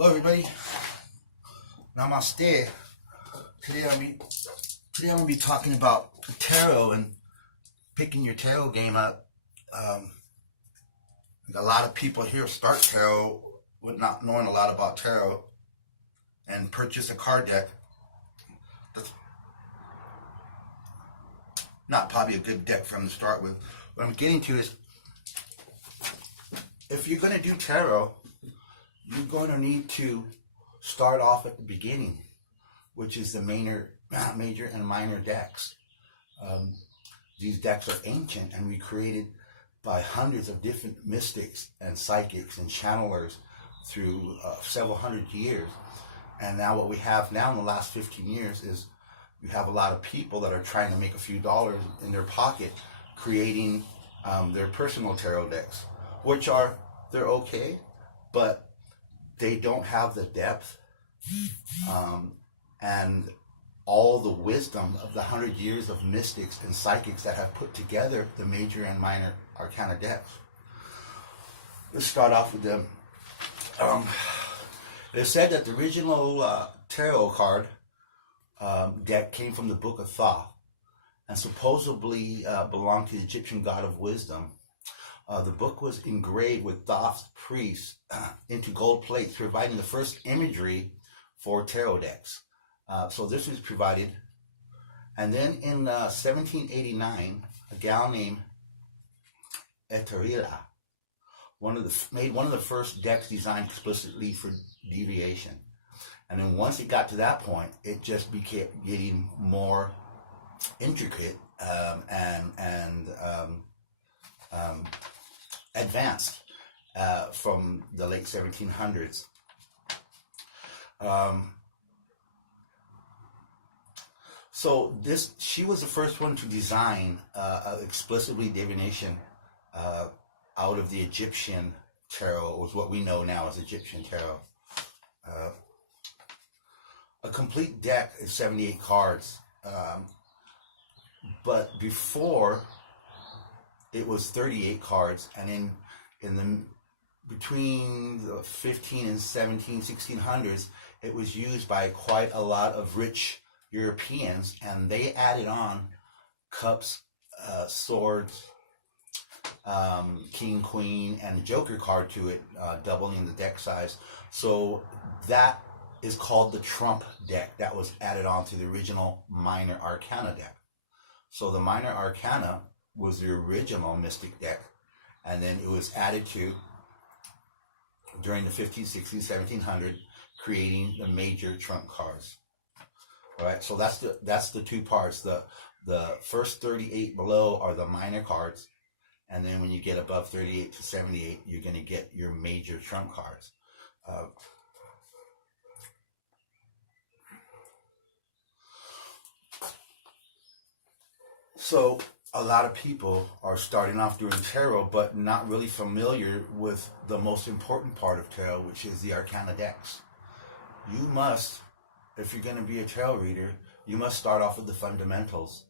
Hello everybody, namaste. Today I'm gonna be talking about tarot and picking your tarot game up. A lot of people here start tarot with not knowing a lot about tarot and purchase a card deck. That's not probably a good deck for them to start with. What I'm getting to is, if you're gonna do tarot, you're going to need to start off at the beginning, which is the major and minor decks. These decks are ancient and recreated by hundreds of different mystics and psychics and channelers through several hundred years. And now what we have now in the last 15 years is you have a lot of people that are trying to make a few dollars in their pocket creating their personal tarot decks, which they're okay, but they don't have the depth and all the wisdom of the 100 years of mystics and psychics that have put together the major and minor arcana decks. Let's start off with them. It's said that the original tarot card deck came from the Book of Thoth and supposedly belonged to the Egyptian god of wisdom. The book was engraved with Thoth's priests into gold plates, providing the first imagery for tarot decks. So this was provided. And then in 1789, a gal named Eterila made one of the first decks designed explicitly for deviation. And then once it got to that point, it just became getting more intricate and advanced from the late 1700s. So she was the first one to design explicitly divination out of the Egyptian tarot, was what we know now as Egyptian tarot. A complete deck is 78 cards, but before it was 38 cards, and between the 15 and 1600s, it was used by quite a lot of rich Europeans, and they added on cups, swords, king, queen, and the Joker card to it, doubling the deck size. So that is called the Trump deck. That was added on to the original Minor Arcana deck. So the Minor Arcana was the original mystic deck, and then it was added to during the 1500s, 1600s, 1700s, creating the major trump cards. All right, so that's the two parts. The first 38 below are the minor cards, and then when you get above 38 to 78, you're going to get your major trump cards. So a lot of people are starting off doing tarot, but not really familiar with the most important part of tarot, which is the arcana decks. You must, if you're going to be a tarot reader, you must start off with the fundamentals.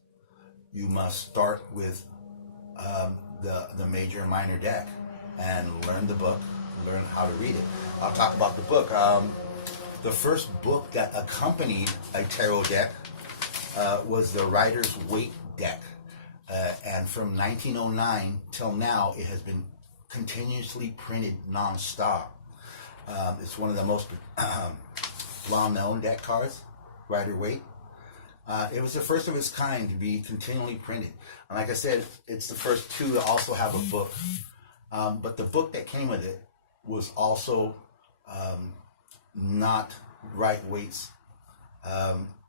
You must start with the major and minor deck and learn the book, learn how to read it. I'll talk about the book. The first book that accompanied a tarot deck was the Rider's Waite deck. And from 1909 till now, it has been continuously printed non-stop. It's one of the most well-known deck cards, Rider Waite. It was the first of its kind to be continually printed. And like I said, it's the first two to also have a book. But the book that came with it was also not Rider Waite's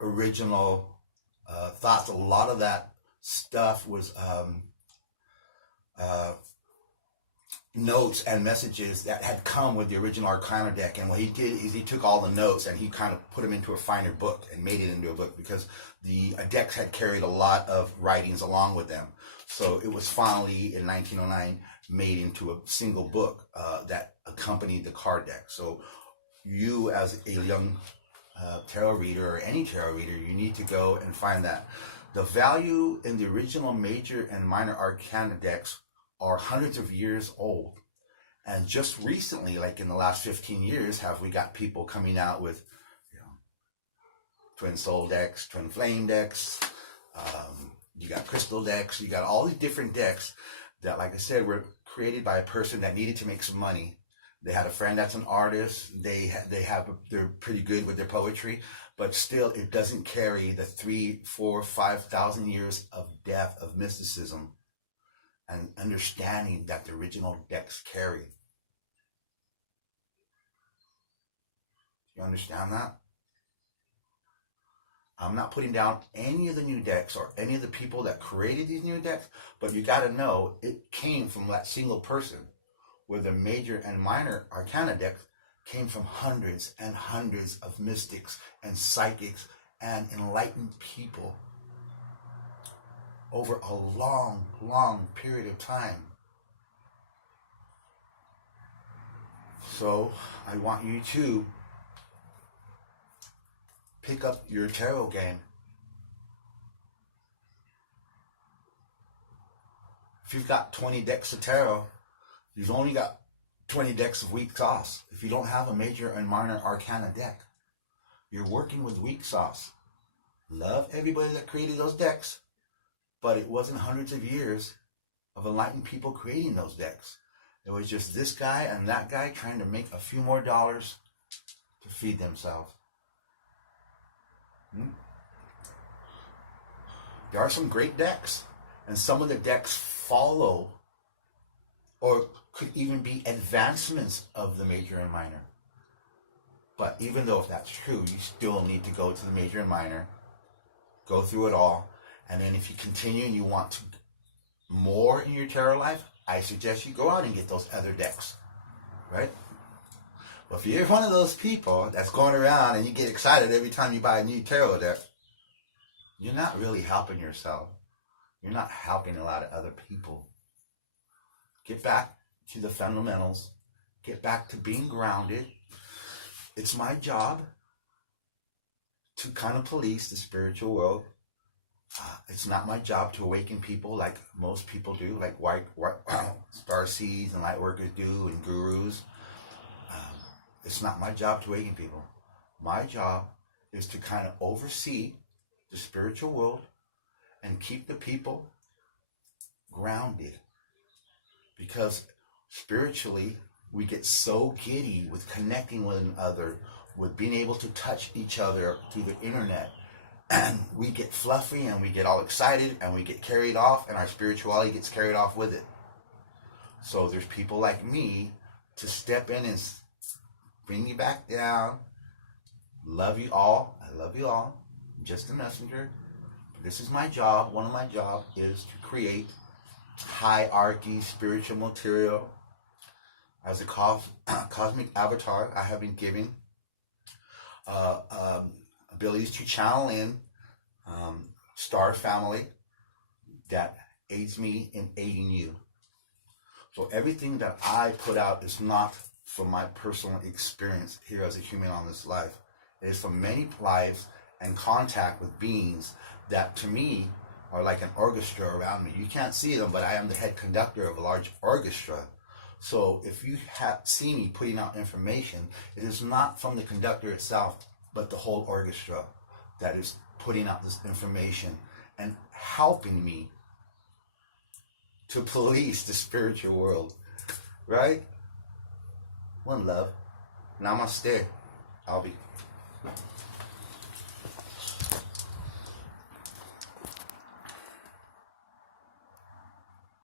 original thoughts. A lot of that stuff was notes and messages that had come with the original Arcana deck, and what he did is he took all the notes and he kind of put them into a finer book and made it into a book, because the decks had carried a lot of writings along with them. So it was finally in 1909 made into a single book that accompanied the card deck. So you, as a young tarot reader or any tarot reader, you need to go and find that. The value in the original major and minor arcana decks are hundreds of years old, And just recently, like in the last 15 years, have we got people coming out with, you know, twin soul decks, twin flame decks, you got crystal decks, you got all these different decks that, like I said, were created by a person that needed to make some money. They had a friend that's an artist. They're pretty good with their poetry, but still, it doesn't carry the 3, 4, 5,000 years of depth of mysticism and understanding that the original decks carry. You understand that? I'm not putting down any of the new decks or any of the people that created these new decks, but you got to know it came from that single person, where the major and minor arcana decks came from hundreds and hundreds of mystics and psychics and enlightened people over a long, long period of time. So I want you to pick up your tarot game. If you've got 20 decks of tarot, you've only got 20 decks of weak sauce. If you don't have a major and minor arcana deck, you're working with weak sauce. Love everybody that created those decks, but it wasn't hundreds of years of enlightened people creating those decks. It was just this guy and that guy trying to make a few more dollars to feed themselves. There are some great decks, and some of the decks follow or could even be advancements of the major and minor. But even though if that's true, you still need to go to the major and minor, go through it all, and then if you continue and you want to more in your tarot life, I suggest you go out and get those other decks, right? Well, if you're one of those people that's going around and you get excited every time you buy a new tarot deck, you're not really helping yourself. You're not helping a lot of other people. Get back to the fundamentals. Get back to being grounded. It's my job to kind of police the spiritual world. It's not my job to awaken people like most people do, like white star seeds and light workers do, and gurus. It's not my job to awaken people. My job is to kind of oversee the spiritual world and keep the people grounded. Because spiritually, we get so giddy with connecting with another, with being able to touch each other through the internet. And we get fluffy and we get all excited and we get carried off, and our spirituality gets carried off with it. So there's people like me to step in and bring you back down. Love you all. I love you all. I'm just a messenger. But this is my job. One of my jobs is to create hierarchy, spiritual material. As a cosmic avatar, I have been given abilities to channel in star family that aids me in aiding you. So everything that I put out is not from my personal experience here as a human on this life. It is from many lives and contact with beings that to me are like an orchestra around me. You can't see them, but I am the head conductor of a large orchestra. So if you see me putting out information, it is not from the conductor itself, but the whole orchestra that is putting out this information and helping me to police the spiritual world, right? One love. Namaste. I'll be.